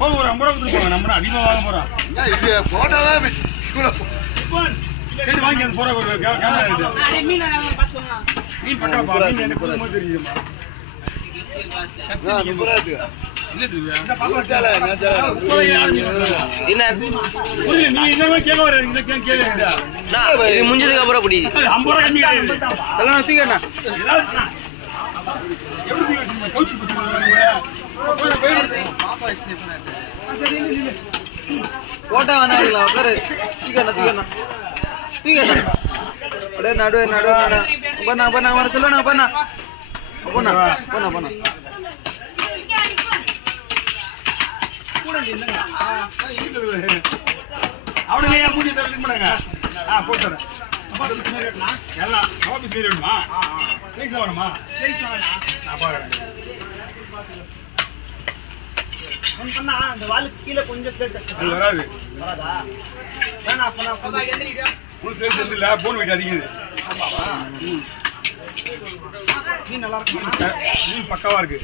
போதும் ஒரு 50 ரூபா கொடுத்துருப்பாங்க. நம்ம அதிகமாக வாங்க போகிறோம். சரி வாங்கி அந்த போகிற ஒரு கேமரா இருக்குது. மீன் பக்காப்பா மீன் எனக்கு போது தெரியுதுமா. முடிஞ்சதுக்கு அப்புறம் பிடி 50 ரூபா கம்மி போட்டா வேணாங்களா உட்காரு தீக்கண்ணா தீக்கண்ணா தீக்கண்ணா அப்படியே நடுவே நடுவே நட பண்ணா பண்ணா அவனை சொல்லுண்ணா பண்ணா பண்ணா பண்ணா பண்ணா அவனுங்க பூஜை தரேன் பண்ணுங்க. போட்டுறேன். எல்லாம் ஆஃபீஸ் மீறி வேணுமா? சைஸ்ல வேணுமா? நான் பாருங்க. அந்த வாலுக்கு கீழே கொஞ்சம் ஸ்பேஸ் அது வராது. வராதா? வேணா அப்பனா ஃபுல் சைஸ் இல்ல போன் வெயிட் அதிகது. மீன் நல்லா இருக்கு. மீன் பக்காவா இருக்கு.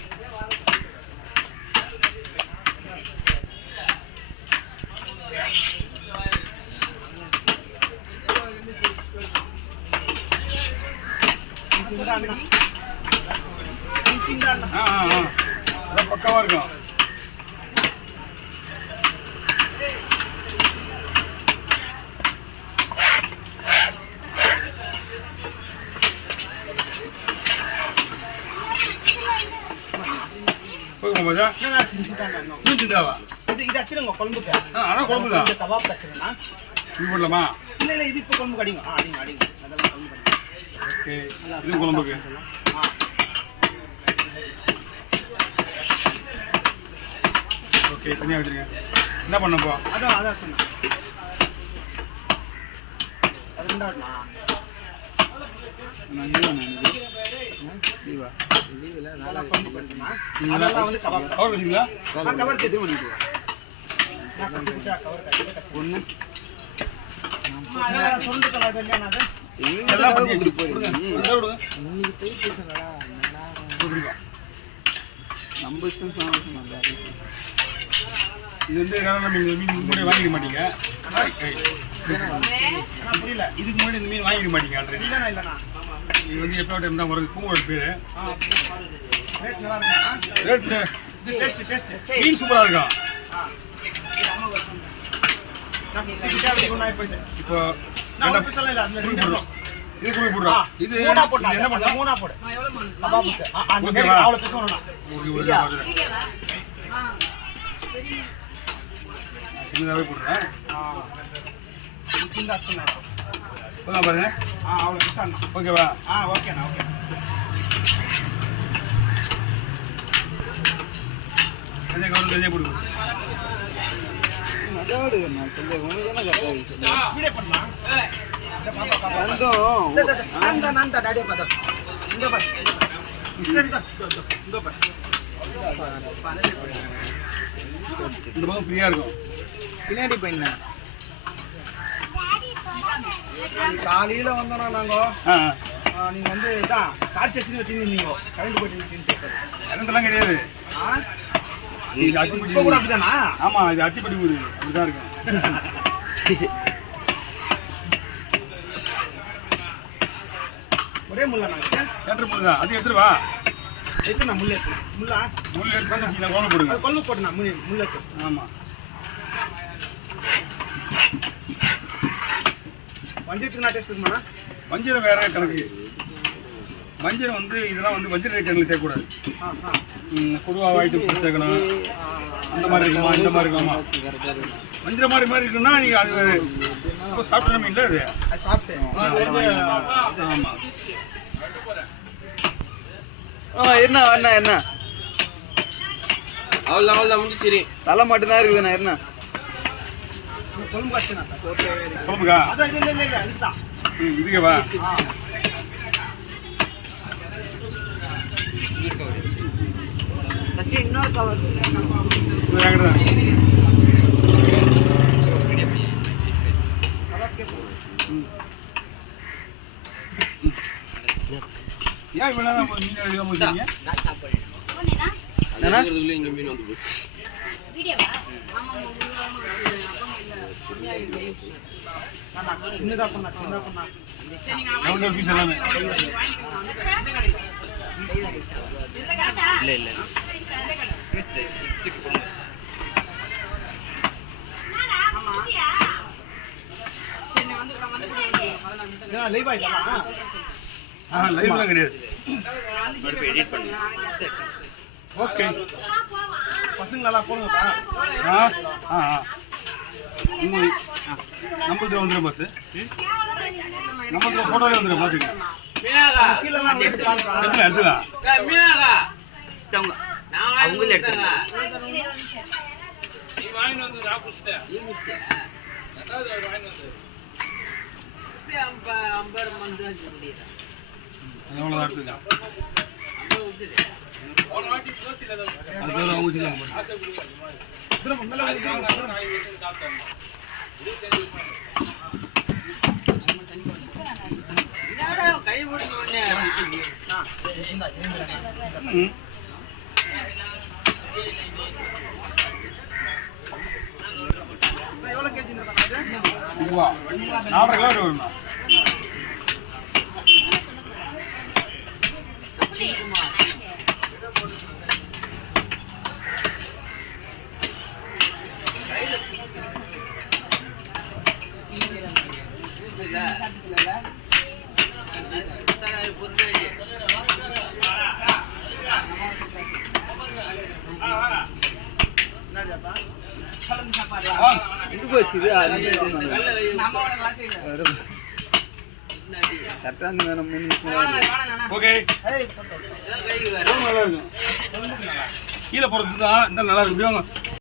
பக்காவா இருக்கும். இது அச்சிருங்க குழம்புக்கு. அதான் குழம்பு தான். கபாப் அச்சிருங்கண்ணா. இது போடலாமா? இல்ல இல்ல இது இப்போ குழம்புக்கு அடிங்க. அடிங்க அடிங்க. அதெல்லாம் குழம்பு அடிங்க. ஓகே. இது குழம்புக்கு. ஓகே தனியா வச்சிருங்க. என்ன பண்ணப்போ? அதான் சொன்னேன். அது ரெண்டாவதுண்ணா. அதெல்லாம் குழம்புக்கு அடிக்குமா? அதெல்லாம் வந்து கபாப். கவர் வச்சிங்களா? கவர் கட்டி பண்ணிக்குவோம். நான் கட்டி விட்டா கவர் கட்டி ஒண்ணு. அதெல்லாம் சொந்த கலர் இல்லையா அது? எல்லாம் பண்ணி போடுங்க. விடுங்க. நீங்க போய் பேசுங்கடா. என்னடா கொடுங்க. நம்ம இஷ்டம் சந்தோஷம் நல்லா இருக்கு. இது வந்து நம்ம மீன் முன்னாடி வாங்கிக்க மாட்டீங்க. புரியல. இதுக்கு முன்னாடி இந்த மீன் வாங்கிக்க மாட்டீங்க ஆல்ரெடி. இல்லண்ணா. இது வந்து எப்போ இருந்தால் ஒரு பூவோட பேர். ரேட் நல்லா இருக்குண்ணா. ரேட் டேஸ்ட் மீன் சூப்பராக இருக்கும். இப்போ இது கூட போடுறோம். இது என்ன பண்ணலாம்? மூணா போடு. ஓகேவா? அவ்வளோ பேசணும்ண்ணா. சின்னதாகவே போடுறேன். சின்ன அச்சுண்ணா. போதும் பாருங்க. அவ்வளோ பேசணும். ஓகேவா? ஓகேண்ணா ஓகே. தனியாக கவர் தனியாக போடுங்க. வீடியோ பண்ணலாம். இந்த பக்கம் ஃப்ரீயா இருக்கும். பின்னாடி போயிண்ணா. காலையில வந்தோம்னா நாங்க நீங்க வந்து இதான் காய்ச்சி வச்சுன்னு வச்சுருந்தீங்க. கரண்ட் போயிட்டு கரண்ட்லாம் கிடையாது. இது அத்திப்பட்டி கூட அப்படிதானா? ஆமா இது அத்திப்பட்டி ஊரு அப்படிதான் இருக்கும். ஒரே முள்ளா நாங்க தேட்டர் முள்ளு தான். அது எடுத்துட்டு வா. எத்தனை முள்ளு எடுத்து முள்ளா முள்ளு எடுத்து வச்சுக்கலாம். குழம்பு போடுங்க. அது கொள்ளு போட்டுண்ணா முள்ளு எடுத்து. ஆமா வஞ்சத்துக்குண்ணா டேஸ்ட் இருக்குமாண்ணா? வஞ்சரம் வேற கணக்கு. வஞ்சரம் வந்து இதெல்லாம் வந்து வஞ்சர ரேட் சேர்க்கக்கூடாது. கொடுவா ஐட்டம் சேர்க்கணும். அந்த மாதிரி இருக்குமா இந்த மாதிரி இருக்குமா? வஞ்சர மாதிரி மாதிரி இருக்குன்னா நீங்கள் அது சாப்பிட்டு மீன் இல்லை அது சாப்பிட்டு. ஆமாம் என்ன என்ன என்ன அவ்வளோதான் முடிஞ்சு. சரி தலை மட்டும்தான் இருக்குதுண்ணா. என்ன குழம்புக்கா? இதுக்கேவா? இன்னொரு கவர் ஏன் இவ்வளோ மீன் எழுத முடியுங்க? இங்க மீன் வந்து சின்னதா பண்ணா சின்னதா பண்ணா ரவுண்ட் பீஸ் எல்லாமே இல்ல இல்ல லைவ் ஆயிட்டா லைவ்லாம் கிடையாது எடிட் பண்ணு ஓகே பசங்களெல்லாம் போடுங்கப்பா நம்மளுக்கு வந்துடும் பஸ் நம்மளுக்கு ஃபோட்டோலே வந்துடும் பார்த்துக்கலாம் கீழெல்லாம் எடுத்துக்கலாம் அவங்கள எடுத்தாங்க எவ்வளோ எடுத்துக்கலாம் அது அவங்க கை போட்டு எவ்வளோ கேஜி 4 கிலோ வருமா ஓகே கீழே போறது தான் நல்லா இருக்கு